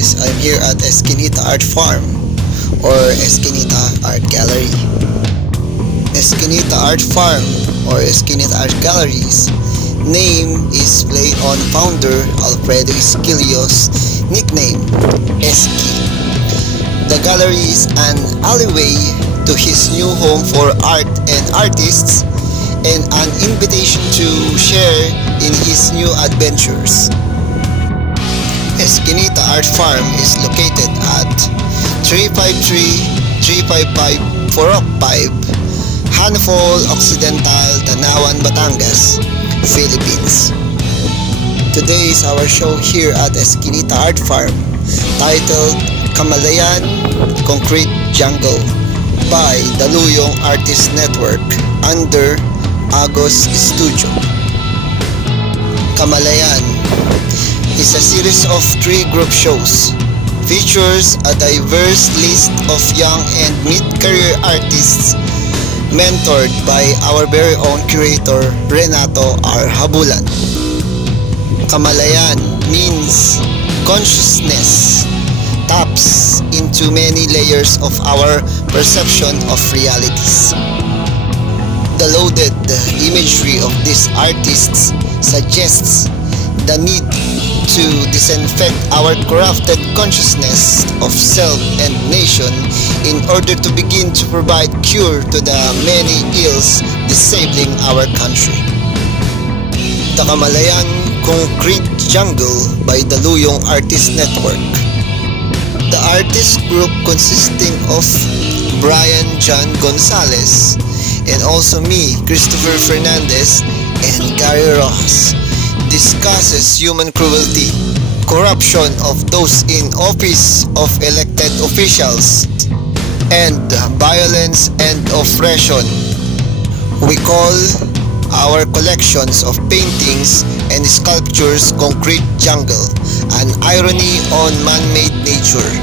guys, I'm here at Esquinita Art Farm or Esquinita Art Gallery. Esquinita Art Farm or Esquinita Art Gallery's name is played on founder Alfredo Esquilio's nickname, Esqui. The gallery is an alleyway to his new home for art and artists and an invitation to share in his new adventures. Esquinita Art Farm is located at 353-355 Forok 5, Hanfol Occidental, Tanawan, Batangas, Philippines. Today is our show here at Esquinita Art Farm, titled Kamalayan Concrete Jungle by Daluyong Artist Network under Agos Studio. Kamalayan is a series of 3 group shows, features a diverse list of young and mid-career artists mentored by our very own curator Renato R. Habulan. Kamalayan means consciousness, taps into many layers of our perception of realities. The loaded imagery of these artists suggests the need to disinfect our corrupted consciousness of self and nation in order to begin to provide cure to the many ills disabling our country. The Kamalayan Concrete Jungle by Daluyong Artist Network. The artist group consisting of Brian John Gonzalez and also me, Christopher Fernandez, and Gary Rojas, discusses human cruelty, corruption of those in office of elected officials, and violence and oppression. We call our collections of paintings and sculptures Concrete Jungle, an irony on man-made nature.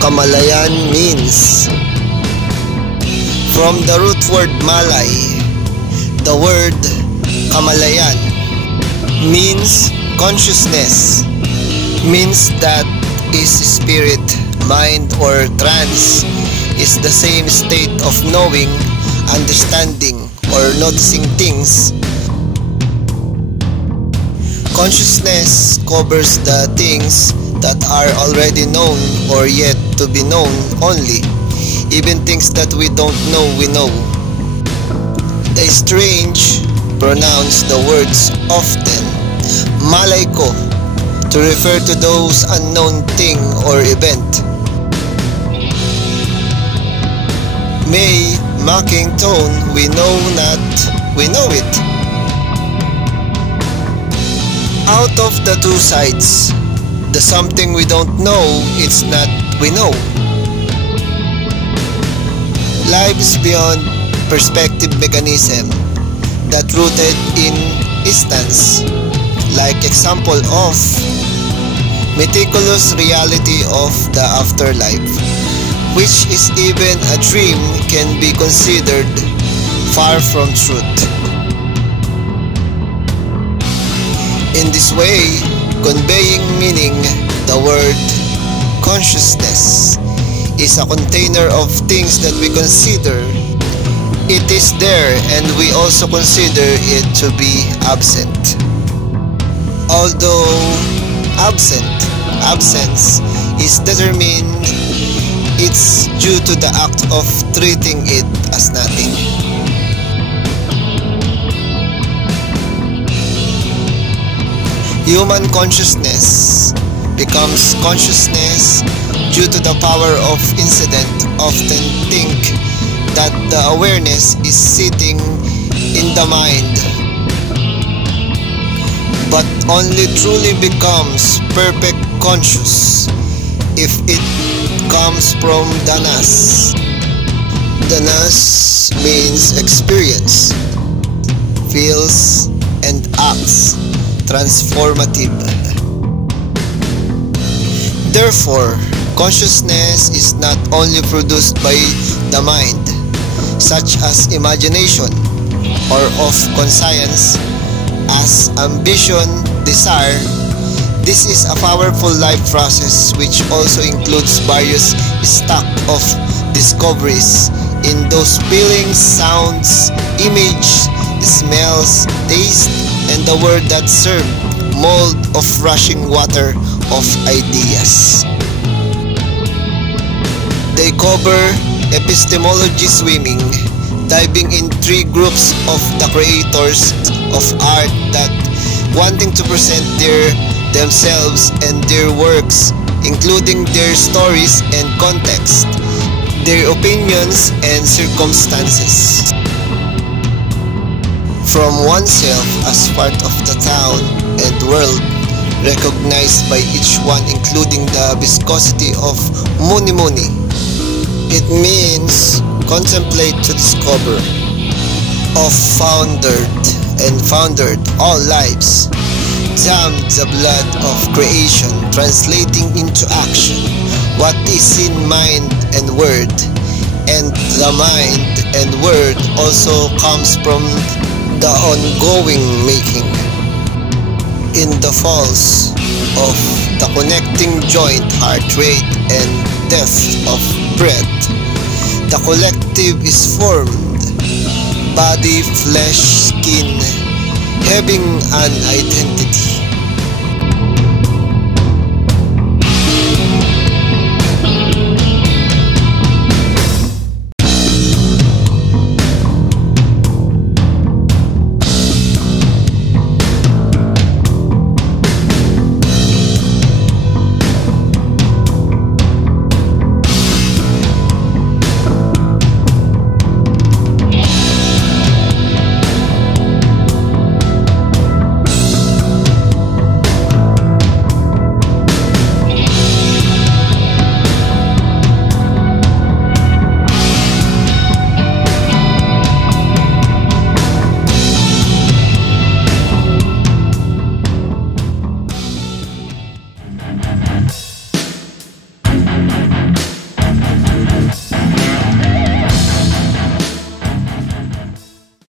Kamalayan means, from the root word Malay, the word Kamalayan means consciousness, means that is spirit, mind, or trance is the same state of knowing, understanding, or noticing things. Consciousness covers the things that are already known or yet to be known only, even things that we don't know we know. The strange pronounce the words often, malay ko, to refer to those unknown thing or event. May mocking tone, we know not, we know it. Out of the two sides, the something we don't know, it's not we know. Lives beyond perspective mechanism that rooted in instance, like example of meticulous reality of the afterlife, which is even a dream can be considered far from truth. In In this way, conveying meaning, the word consciousness is a container of things that we consider. It is there and we also consider it to be absent. Although absence is determined, it's due to the act of treating it as nothing. Human consciousness becomes consciousness due to the power of incident. Often think that the awareness is sitting in the mind, but only truly becomes perfect conscious if it comes from the Nas. The Nas means experience, feels, and acts transformative. Therefore, consciousness is not only produced by the mind, such as imagination, or of conscience, as ambition, desire. This is a powerful life process which also includes various stack of discoveries in those feelings, sounds, image, smells, taste, and the word that serve mold of rushing water of ideas. They cover epistemology swimming, diving in three groups of the creators of art that wanting to present themselves and their works, including their stories and context, their opinions and circumstances. From oneself as part of the town and world, recognized by each one, including the viscosity of Muni Muni. It means contemplate to discover, of foundered all lives, damned the blood of creation, translating into action what is in mind and word, and the mind and word also comes from the ongoing making. In the falls of the connecting joint, heart rate, and depth of breath, the collective is formed, body, flesh, skin, having an identity.